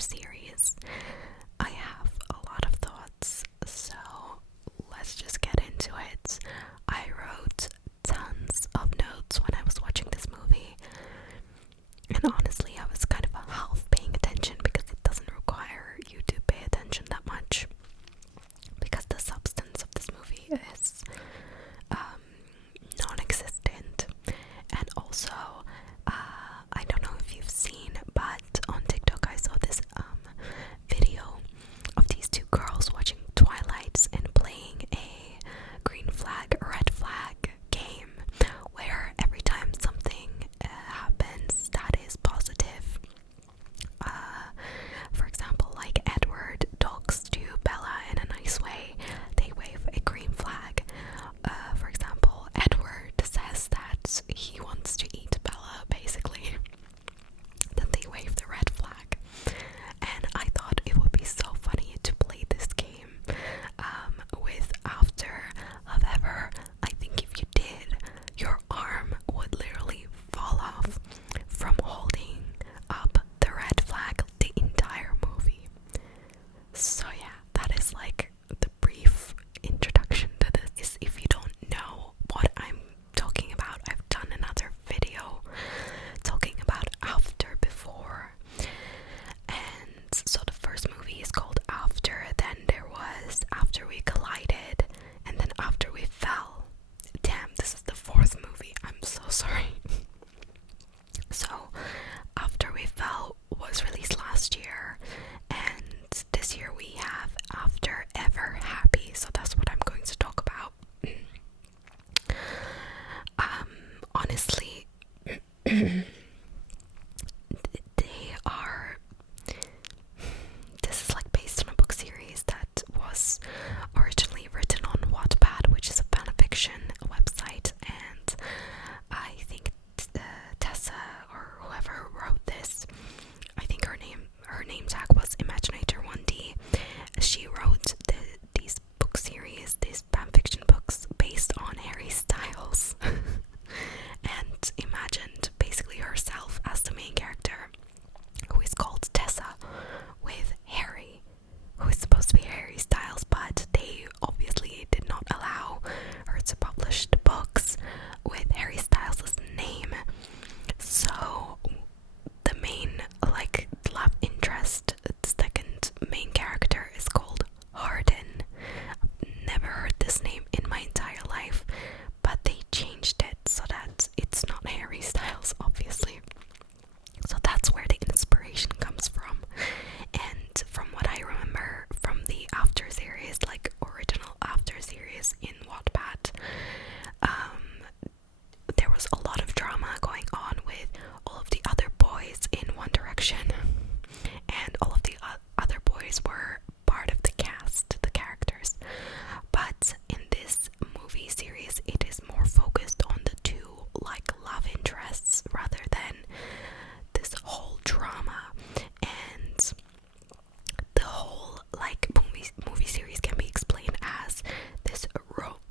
series. I have a lot of thoughts, so let's just get into it. I wrote tons of notes when I was watching this movie, and honestly I was kind of half paying attention because it doesn't require you to pay attention that much, because the substance of this movie is non-existent. And also I don't know if you've seen, but on TikTok I saw this video of these two girls watching Twilights and playing a green flag, red flag game, where every time something happens that is positive, for example, like Edward talks to Bella in a nice way, they wave a green flag. For example, Edward says that he wants to eat Bella, basically. Then they wave the red flag. And I thought it would be so funny to play this game with after. However, I think if you did, your arm would literally fall off from holding up the red flag the entire movie. So yeah, that is like the brief introduction to this. If you don't know what I'm talking about, I've done another video talking about after before. And so the first movie is called After, then there was After We Collided, and then After We Fell. Damn, this is the fourth movie. I'm so sorry. So After We Fell was released last year, and this year we have After Ever Happy, so that's what I'm going to talk about. Honestly, they are, this is like based on a book series that was originally written on Wattpad, which is a fanfiction website, and I think Tessa, or whoever wrote this, I think her name tag was Imaginator1D. She wrote these book series, these fanfiction books based on Harry Styles and imagined basically herself as the main character, who is called Tessa, with Harry, who is supposed to be Harry Styles, but they obviously did not allow her to publish the books with Harry Styles' name. So the main, like, love interest, the second main character, is called Hardin. I've never heard this name in my entire life, but they changed it so that it's not Harry Styles, obviously. So that's where the inspiration comes from. And from what I remember from the After series, like original After series in Wattpad, there was a lot of drama going on with all of the other boys in One Direction, and all of the other boys were part of the cast, the characters. But in this movie series, it is more focused on the two, like, love interests rather than this whole drama. And the whole, like, movie series can be explained as this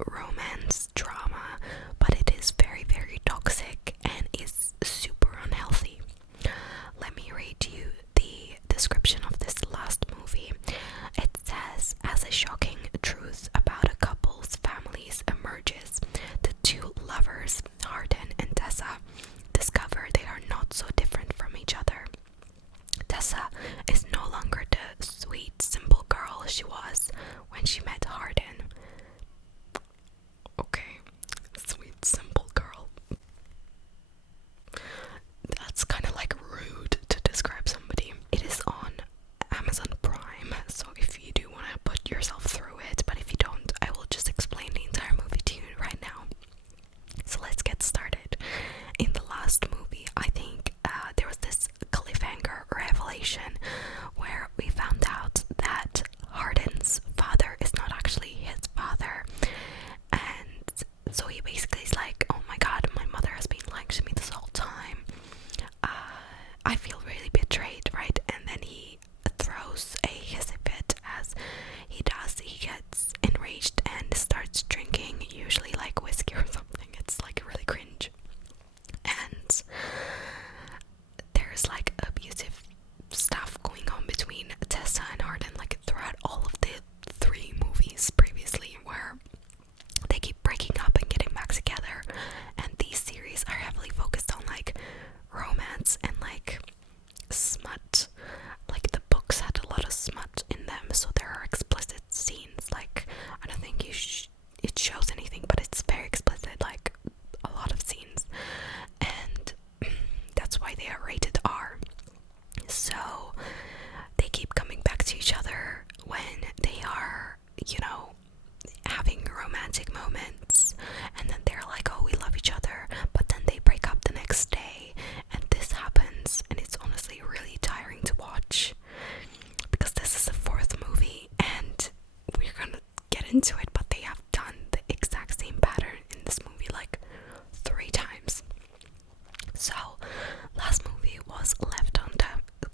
romance drama, but it is very, very toxic and is super unhealthy. Let me read you the description of this last movie. It says, as a shocking truth about a couple's families emerges, the two lovers, Hardin and Tessa, discover they are not so different from each other. Tessa is no longer the sweet, simple girl she was when she met Hardin. Okay, sweet, simple girl. That's kind of like rude to describe somebody. It is on Amazon Prime, so if you do want to put yourself through it, but if you don't, I will just explain the entire movie to you right now. So let's get started. In the last movie, I think there was this cliffhanger revelation where we found out that Hardin's father is not actually his you know, having romantic moments, and then they're like, oh, we love each other, but then they break up the next day, and this happens, and it's honestly really tiring to watch, because this is the fourth movie, and we're gonna get into it, but they have done the exact same pattern in this movie like 3 times. So last movie was left on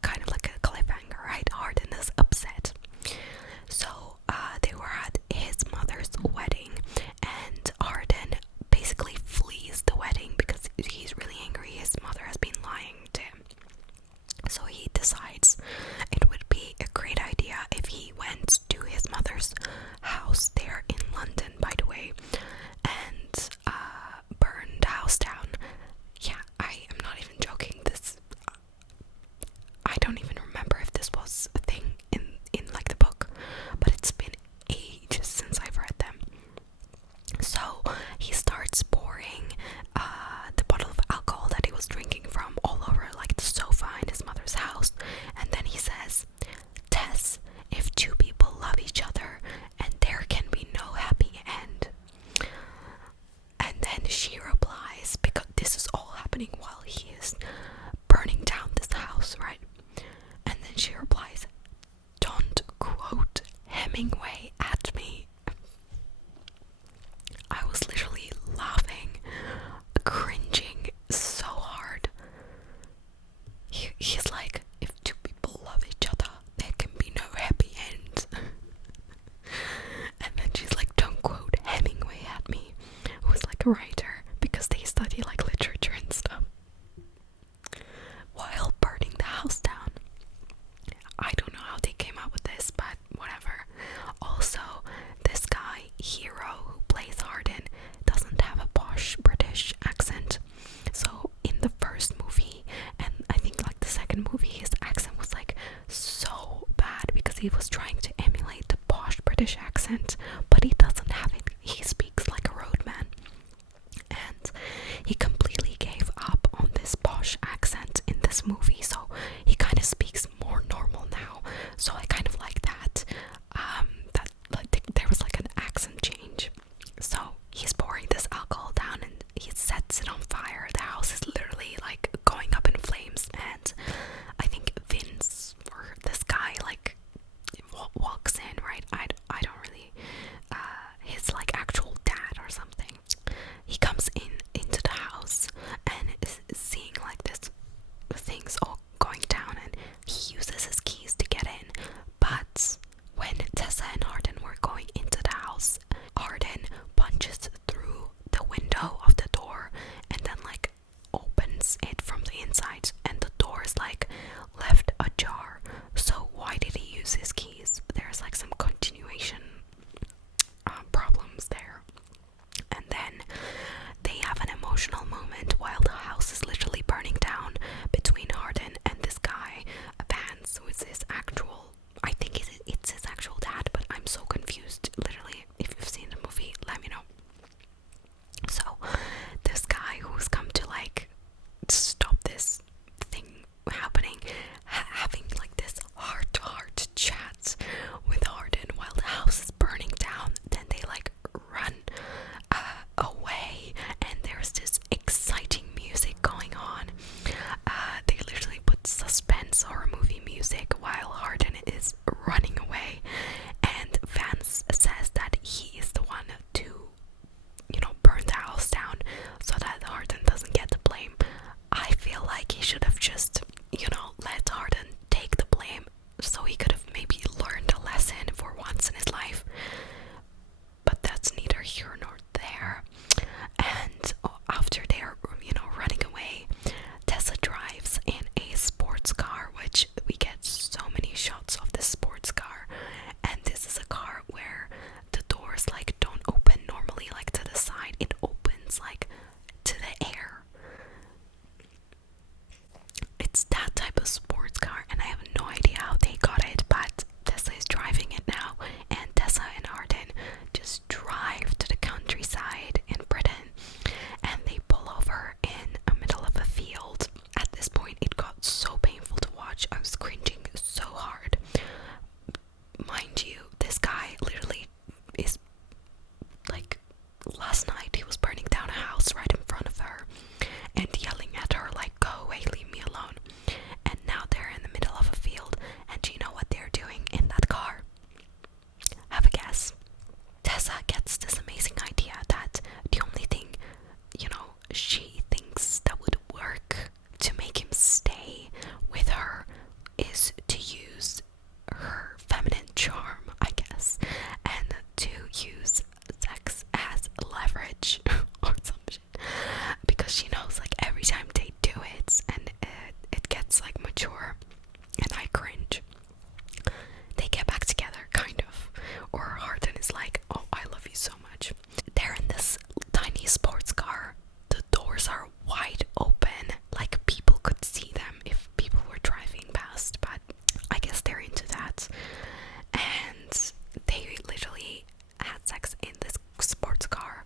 kind of like a cliffhanger, right? Hardin is upset. So they were at his mother's wedding, and Hardin basically flees the wedding because he's really angry. His mother has been lying to him. So he decides it would be a great idea if he went to his mother's house there in London, by the way, and burned the house down. Yeah, I am not even joking. This, I don't even remember if this was a thing in like the book, but it's been ages since I've read them. So he starts pouring the bottle of alcohol that he was drinking from all over like the sofa in his mother's house, and then he says, Tess, if 2 people love each other and there can be no happy end. And then she replies, because this is all happening while he is burning down this house, right? And then she replies, don't quote Hemingway at me. I was literally laughing, cringing so hard. He's like, if 2 people love each other, there can be no happy end. And then she's like, don't quote Hemingway at me, who was like a writer, because they study like literature and stuff, while burning the house down. I don't know how they came up with this, but whatever. Also, this guy, Hero, who plays Hardin, doesn't have a posh British accent. So in the first movie, and I think like the second movie, his accent was like so bad because he was trying to emulate the posh British accent, but he doesn't have it. He speaks like a roadman. And he completely gave up on this posh accent in this movie, so he kind of speaks more normal now. So I kind of like that. That like there was like an accent change. So he's pouring this alcohol down and he sets it on fire. The house is literally like going up in flames, and I think Vince, or this guy, like is to use her feminine charm, I guess, and to use sex as leverage or some shit, because she knows like every time they do it and it gets like mature and I cringe, they get back together, kind of. Or Hardin is like, oh, I love you so much. They're in this tiny sports car. The doors are wide open, like people could see them if people were driving past, but I guess they're into that. And they literally had sex in this sports car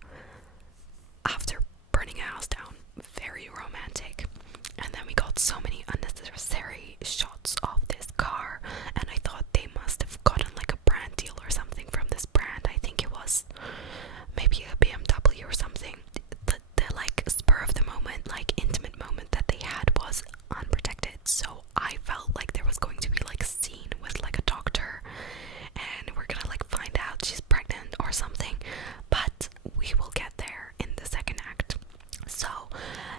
after burning a house down. Very romantic. And then we got so many unnecessary shots of this car, and I thought they must have gotten like a brand deal or something from this brand. I think it was maybe a BMW or something. The like spur of the moment, like intimate moment that they had was unprotected, so I felt like there was going to be like a scene with like a doctor and we're gonna like find out she's pregnant or something, but we will get there in the second act. So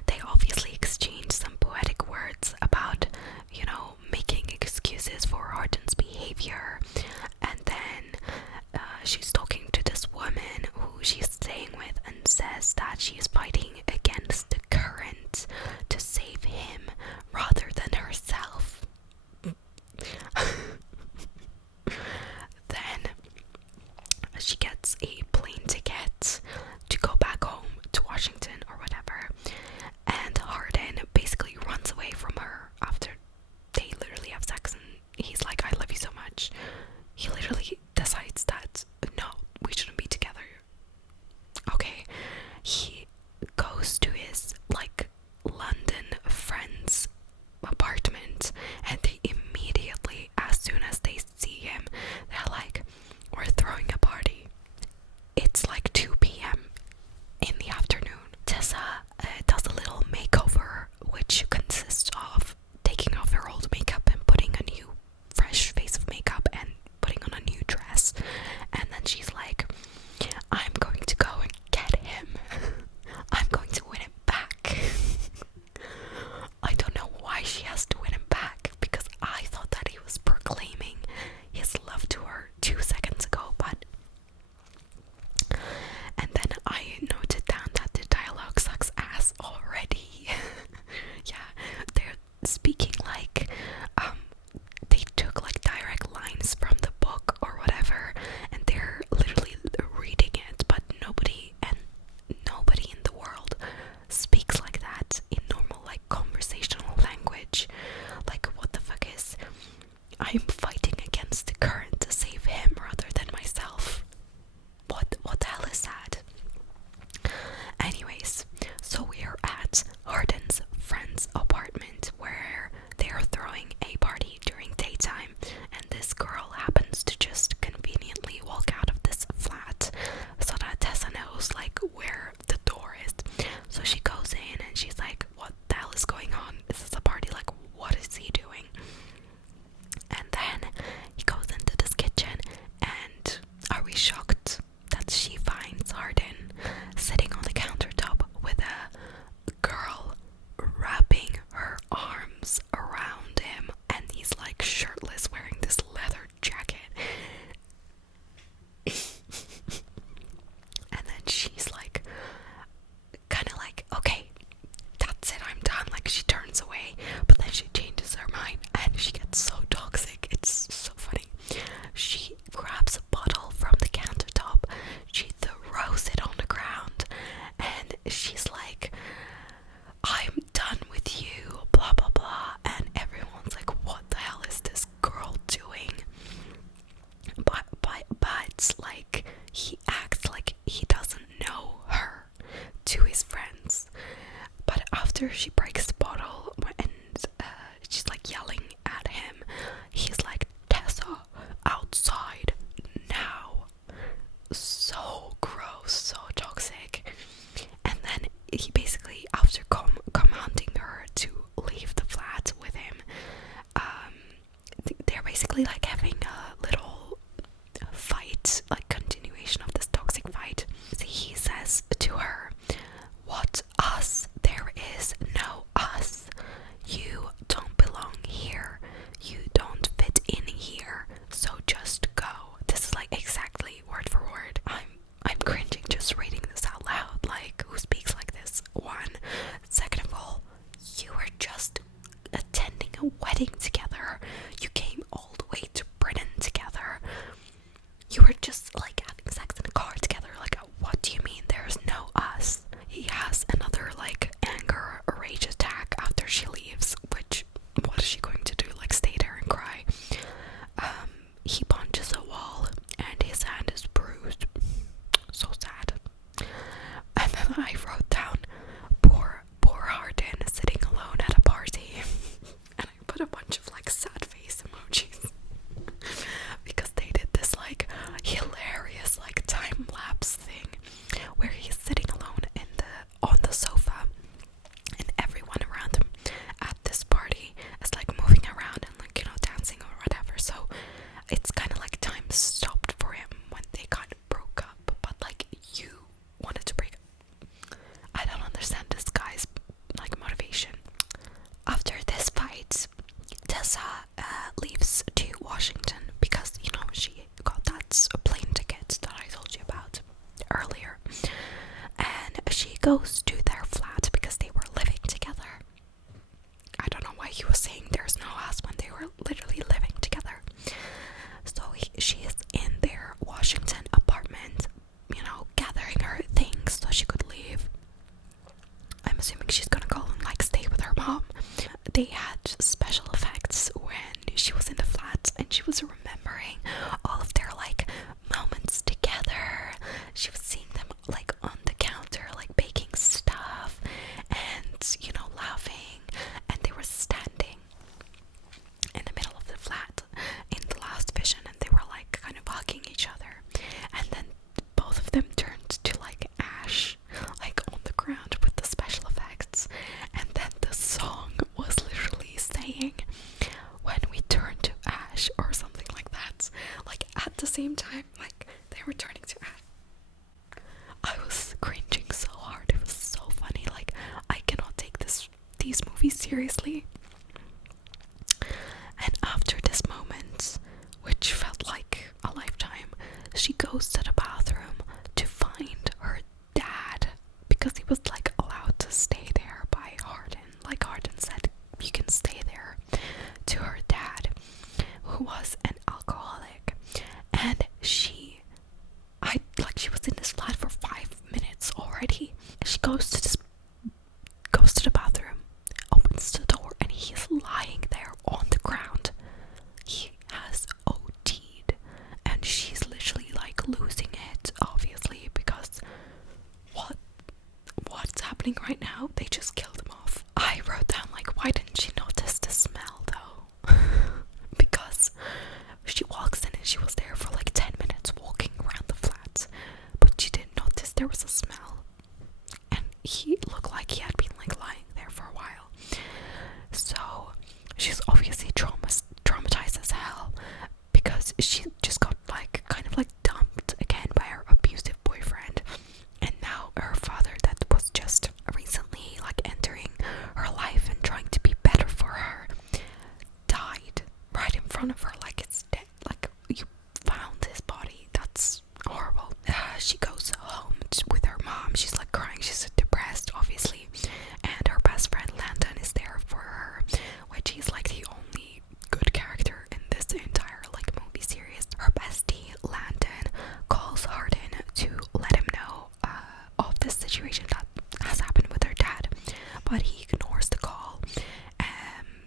they obviously exchanged some poetic words about, you know, making excuses for Hardin's behavior, and then she's talking to this woman who she's staying with and says that she is fighting against the current to save him rather than herself. Then she gets a plane ticket to go back home to Washington or whatever, and Hardin basically runs away from her after they literally have sex, and he's like, I love you so much. He literally decides that no, we shouldn't be together. Okay, he goes to his like London friend's apartment, and they immediately, as soon as they see him, they're like, we're throwing a party. It's like 2 p.m. in the afternoon. Tessa does a little makeover, which consists of taking off her old makeup and putting a new fresh face of makeup and putting on a new dress, and then she's like, I'm going to go and get him. I'm going to win him back. I don't know why she has to win him back, because I thought that he was proclaiming his love to her 2 seconds ago, but and then I noted down that the dialogue sucks ass already. Yeah, they're speaking like they took like direct lines from the book or whatever, and they're literally reading it, but nobody in the world speaks like that in normal like conversational language. Like, what the fuck is I'm fighting against the current to save him rather than myself? What the hell is that? Anyways, so we're at Hardin's friend's apartment where they're throwing a party during daytime, and this girl happens to just conveniently walk out of this flat so that Tessa knows like where the door is. So she goes in and she's like, what the hell is going on? Is this a party? Like, what is he doing? And then he goes into this kitchen, and are we shocked that she finds Hardin sitting on the countertop with a girl wrapping her arms around him, and he's like shirtless wearing this leather jacket. And then she's like, kind of like, okay, that's it, I'm done. Like, she turns away, but then she changes her mind and she gets so toxic. It's so funny. She grabs a bottle from the countertop, she throws it on the ground, and she's like, I'm done with you, blah blah blah. And everyone's like, what the hell is this girl doing? But like, he acts like he doesn't know her to his friends. But after she breaks the bottle and she's like yelling at him, he's like, Tessa, outside now. So gross, so toxic. And then he basically, after commanding her to leave the flat with him, they're basically like having a little fight, like continuation of this toxic fight. He says to her, what us? There is no us. You don't belong here. You don't goes to their flat because they were living together. I don't know why he was saying there's no house when they were literally living together. So she is in their Washington apartment, you know, gathering her things so she could leave. I'm assuming she's gonna go and like stay with her mom. They had special effects when she was in the flat and she was remembering all of their like moments together. She was seeing them like on the counter, like baking stuff and, you know, laughing, and they were standing in the middle of the flat in the last vision, and they were like kind of hugging each other, and then both of them turned to like ash, like on the ground with the special effects, and then the song was literally saying when we turn to ash or something like that, like at the same time, like they were turning to ash. I was cringing so hard. It was so funny. Like, I cannot take these movies seriously. And after this moment, which felt like a lifetime, she goes to the bathroom to find her dad, because he was like allowed to stay there by Hardin. Like Hardin said, you can stay there, to her dad, who was an alcoholic. And she was in this flat for 5 minutes already. And she goes to the bathroom, opens the door, and he's lying there on the ground. He has OD'd, and she's literally like losing it, obviously, because what's happening right now? They just killed him off. I wrote down like, why didn't she notice the smell though? Because she walks in and she was there for like 10 minutes walking around the flat, but she didn't notice there was a smell, and he looked like he had been like lying there for a while. So she's obviously traumatized as hell, because she just got like kind of like dumped again by her abusive boyfriend, and now her father, that was just recently like entering her life and trying to be better for her, died right in front of her. Like, it's dead. Like, you found his body. That's horrible. She goes home with her mom. She's like crying. She's depressed, obviously, and her best friend Landon is there for her, which he's like the only good character in this entire like movie series. Her bestie Landon calls Hardin to let him know of this situation that has happened with her dad, but he ignores the call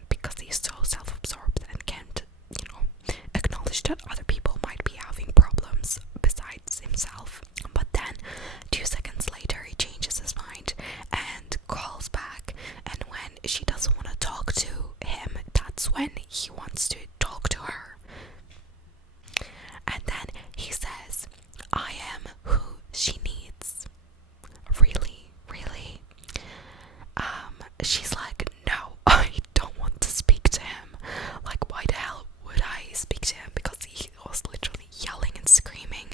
because he's so self-absorbed and can't, you know, acknowledge that other people might be having problems besides himself. But then 2 seconds later he changes his mind and calls back, and when she doesn't want to talk to him, that's when he wants to talk to her. And then he says, I am who she needs. Really? Really? She's like, no, I don't want to speak to him. Like, why the hell would I speak to him? Because he was literally yelling and screaming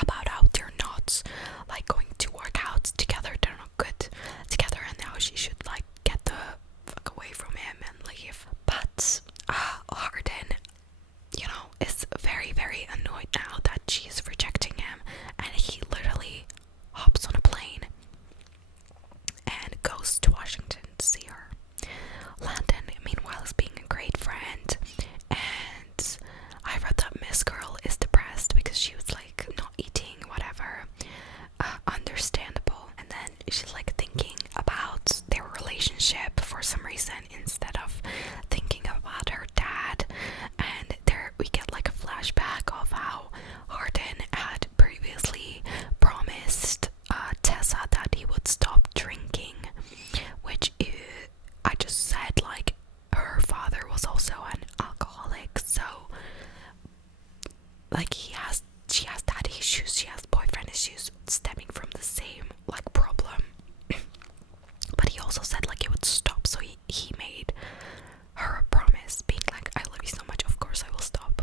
about how they're not like going to work out together, they're not good together, and now she should like get the fuck away from him and leave. But Hardin, you know, is very, very annoyed now that she's rejecting him, and he literally hops on a plane and goes to Washington to see her. Landon, meanwhile, is being a great friend, and I read that Miss Girl is depressed because she was like not eating, whatever. Understandable. And then she's like thinking about their relationship for some reason instead of thinking about her dad, and there we get like a flashback of how Hardin had previously promised Tessa that he would stop drinking, which I just said, like, her father was also an alcoholic, so like she has daddy issues, she has boyfriend issues stemming from the same like problem. But he also said like he would stop, so he made her a promise, being like, I love you so much, of course I will stop,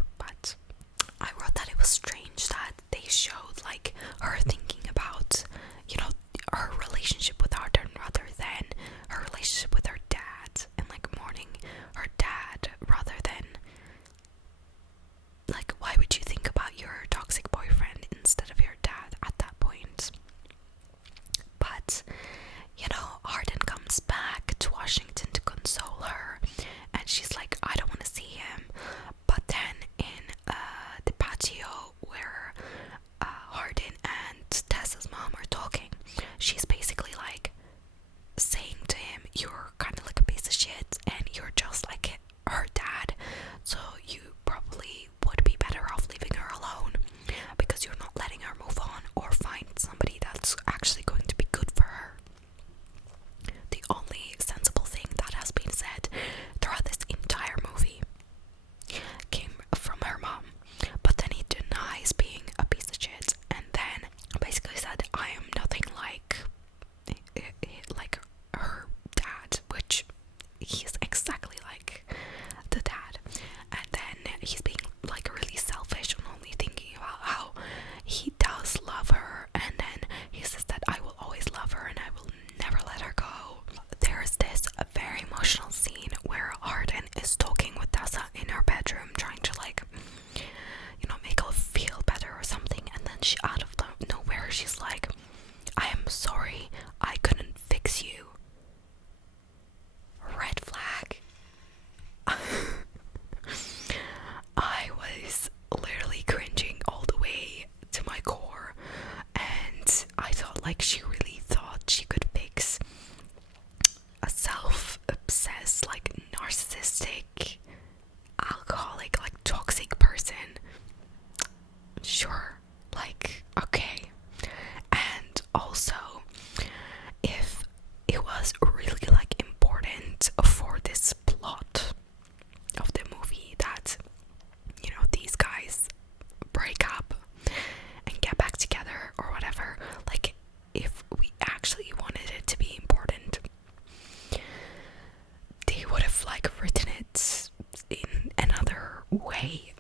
way.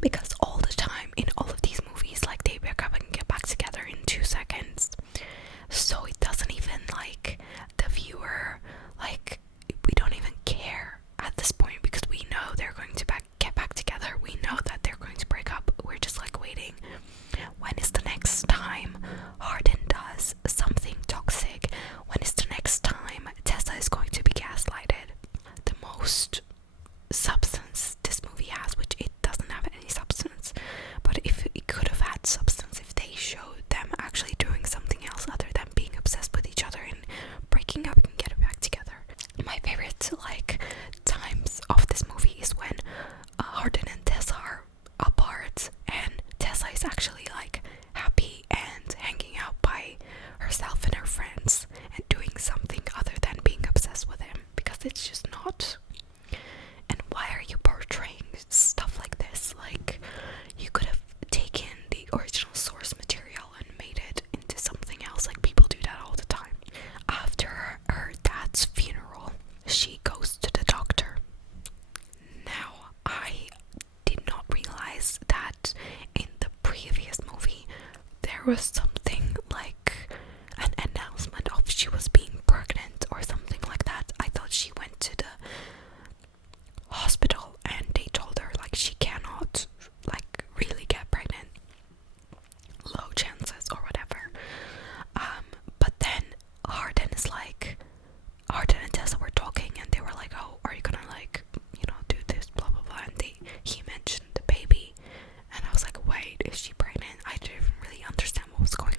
Because all the time in all of these movies, like, they break up and get back together in 2 seconds. So it doesn't even, like, the viewer, like, we don't even care at this point, because we know they're going to get back together. We know that they're going to break up. We're just like waiting. When is the next time Hardin does something toxic? When is the next time Tessa is going to be gaslighted? The most substance this movie has, which it doesn't have any substance, but if it could have had substance, if they showed them actually doing something else other than being obsessed with each other and breaking up and getting back together. My favorite, like, times of this movie is when Hardin and Tessa are apart, and Tessa is actually, like, happy and hanging out by herself and her friends and doing something other than being obsessed with him, because it's just not. And why are you portraying stuff like this? Like, you could have taken the original source material and made it into something else. Like, people do that all the time. After her dad's funeral, she goes to the doctor. Now, I did not realize that in the previous movie there was something like an announcement of she was being pregnant or something like that. I thought she went to the hospital and they told her, like, she cannot, like, really get pregnant, low chances or whatever. But then Hardin and Tessa were talking and they were like, oh, are you gonna, like, do this, blah blah blah, and he mentioned the baby, and I was like, wait, is she pregnant? I didn't really understand what was going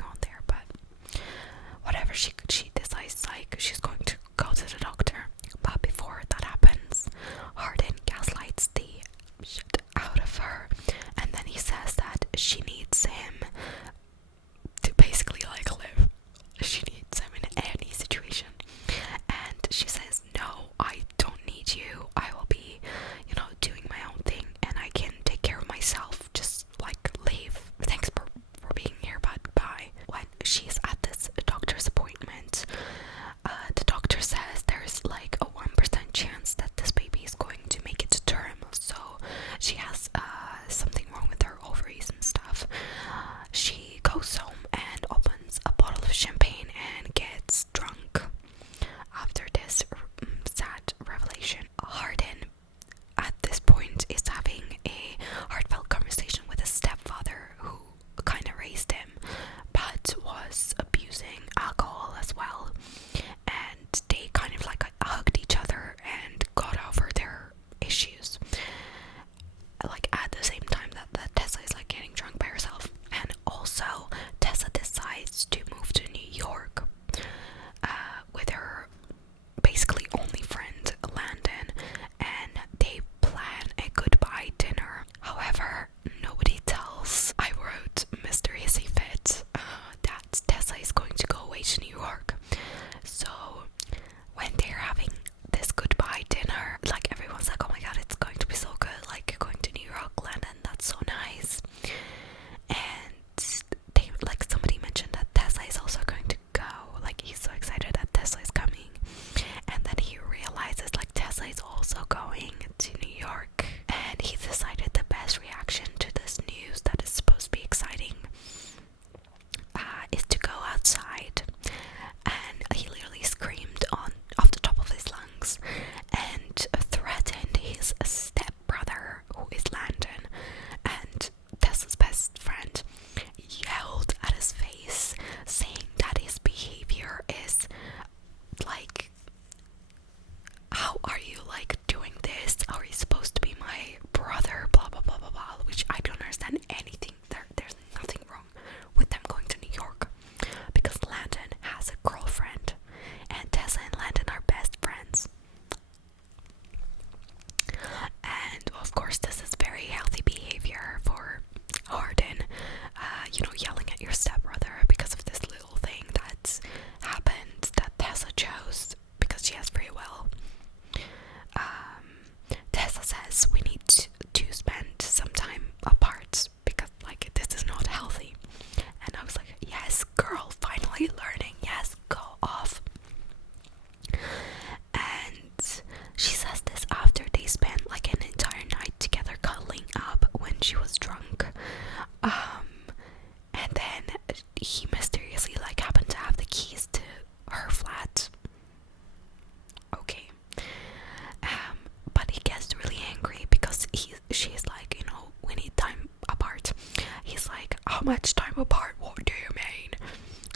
much time apart? What do you mean?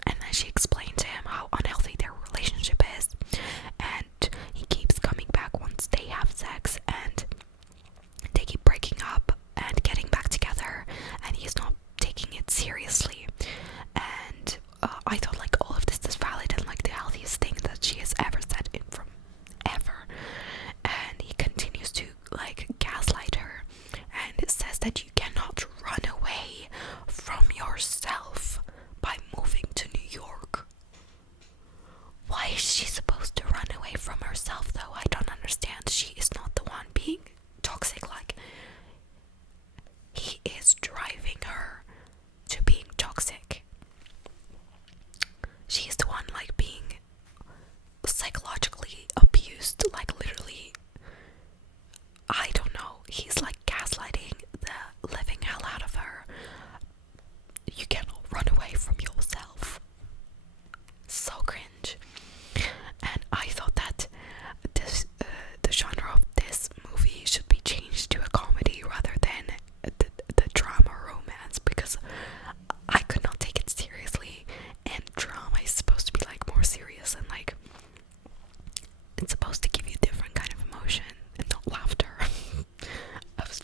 And then she explained to him how unhealthy their relationship is, and he keeps coming back once they have sex, and they keep breaking up and getting back together, and he's not taking it seriously. And I thought like all of this is valid and like the healthiest thing that she has ever said in from ever. And he continues to like gaslight her and says that you cannot run away from yourself by moving to New York. Why is she supposed to run away from herself though? I don't understand. She is not the one being toxic. Like, he is driving her to being toxic. She is the one like being psychologically abused, like literally. I don't know. He's like gaslighting the living hell out of her. You cannot run away from yourself. So cringe. And I thought that this the genre of this movie should be changed to a comedy rather than the drama romance, because I could not take it seriously, and drama is supposed to be like more serious and like it's supposed to give you different kind of emotion and not laughter. I was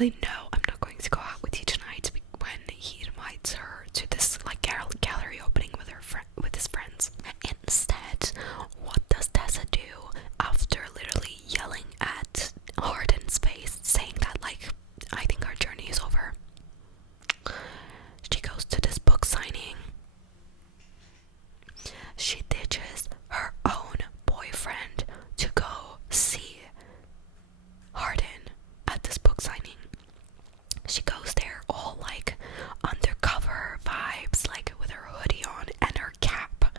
basically, no, I'm not going to go out with you tonight, when he invites her to this like gallery opening with with his friends. Instead, what does Tessa do after literally yelling at Hardin's face, saying that like, I think our journey is over? She goes to this book signing. She ditches her own boyfriend to go see Hardin at this book signing. She goes there all like undercover vibes, like with her hoodie on and her cap,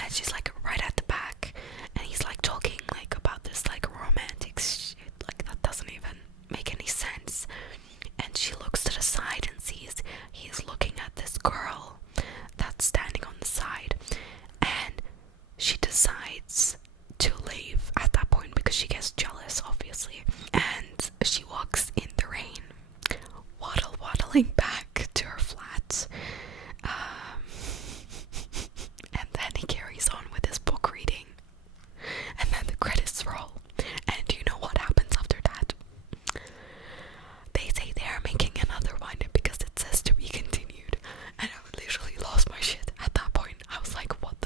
and she's like right at the back, and he's like talking like about this like romantic shit, like that doesn't even make any sense. And she looks to the side and sees he's looking at this girl that's standing on the side, and she decides to leave at that point because she gets jealous, obviously, and she walks in the rain, waddling back to her flat, and then he carries on with his book reading, and then the credits roll, and do you know what happens after that? They say they are making another one because it says to be continued, and I literally lost my shit at that point. I was like, what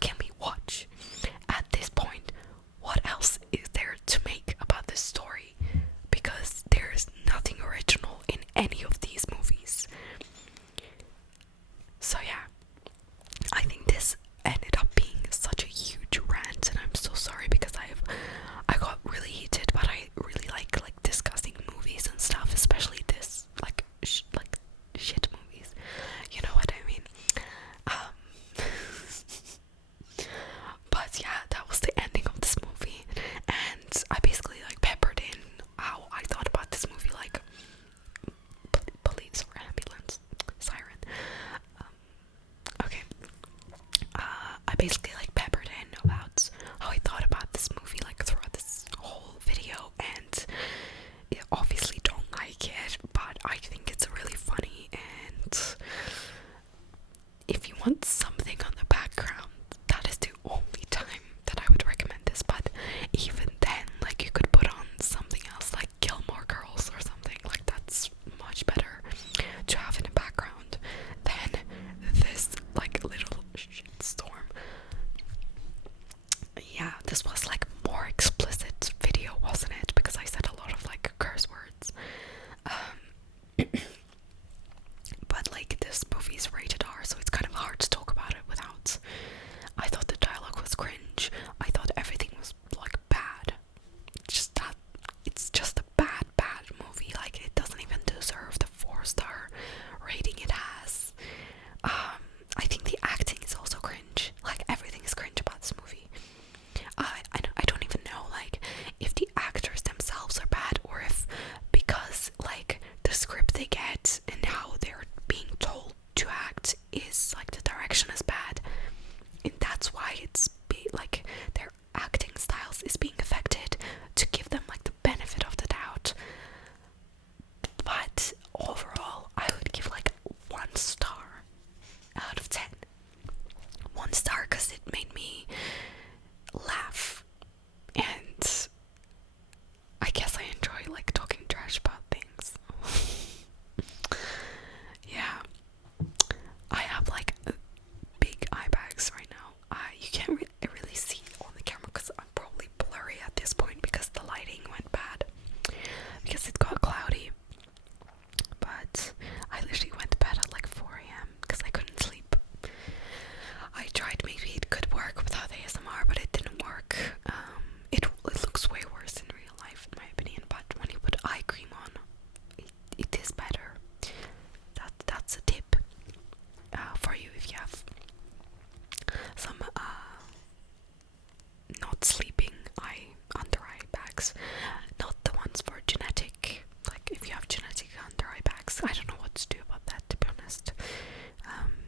can we watch at this point? What else is there to make about this story? Because there's nothing original in any of these movies. So yeah, I think this ended up being such a huge rant, and I'm so sorry because I got really heated, but I really like discussing movies and stuff, especially this like shit movies. You know what I mean? But yeah, that was the ending of this movie, and I basically like peppered in how I thought about this movie, like police or ambulance siren. Okay. I basically like peppered in about how I thought about this movie like throughout this whole video, and I obviously don't like it, but I think it's really funny, and if you want something on the background, that is the only time that I would recommend this. But even then, like, you could put on something else like Gilmore Girls or something, like that's much better to have in the background than this like little shitstorm. Yeah, this was like more explicit video, wasn't it? Because I said a lot of like curse words. But like, this movie's rated R, so it's kind of hard to talk about it without. I thought the dialogue was cringe. I thought everything was like bad. It's just a bad movie. Like, it doesn't even deserve the 4-star rating it has. I think the acting is also cringe. Like, everything is cringe about this movie. I don't even know like if the actors themselves are bad, or if because like the script they get and how they're being told to act is like the direction is bad, and that's why it's like their acting styles is being affected to give them like the benefit of the doubt. But overall, I would give like 1 star out of 10. 1 star because it made me laugh, and I guess I enjoy like talking trash about things. Yeah, I have like big eye bags right now. You can't really see on the camera because I'm probably blurry at this point because the lighting went bad, because it got cloudy. But I literally went to bed at like 4 a.m. because I couldn't sleep. I tried, maybe it could work without ASMR, but it didn't work. It looks way worse in real life, in my opinion, but when you put eye cream on, it is better. That's a tip for you if you have some not sleeping under eye bags. Not the ones for genetic, like if you have genetic under eye bags. I don't know what to do about that, to be honest.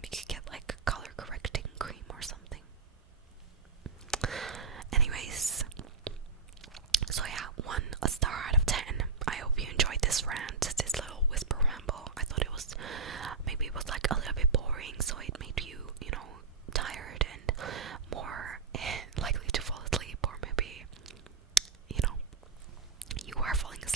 You could get like color correcting cream or something. Anyways, so yeah, 1 star out of 10. I hope you enjoyed this rant, this little whisper ramble. I thought it was like a little bit boring, so it made you, tired and more likely to fall asleep, or maybe, you are falling asleep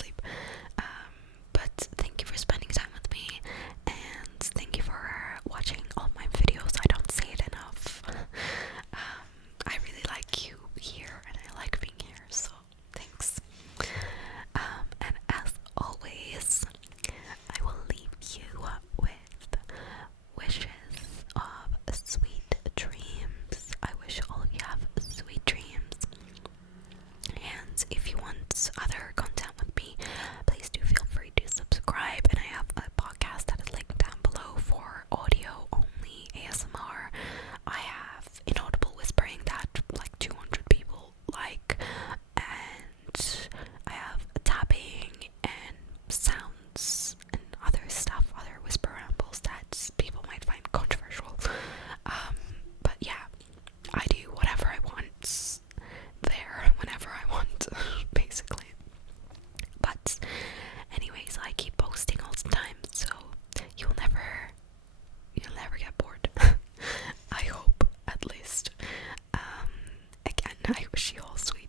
I wish you all sweet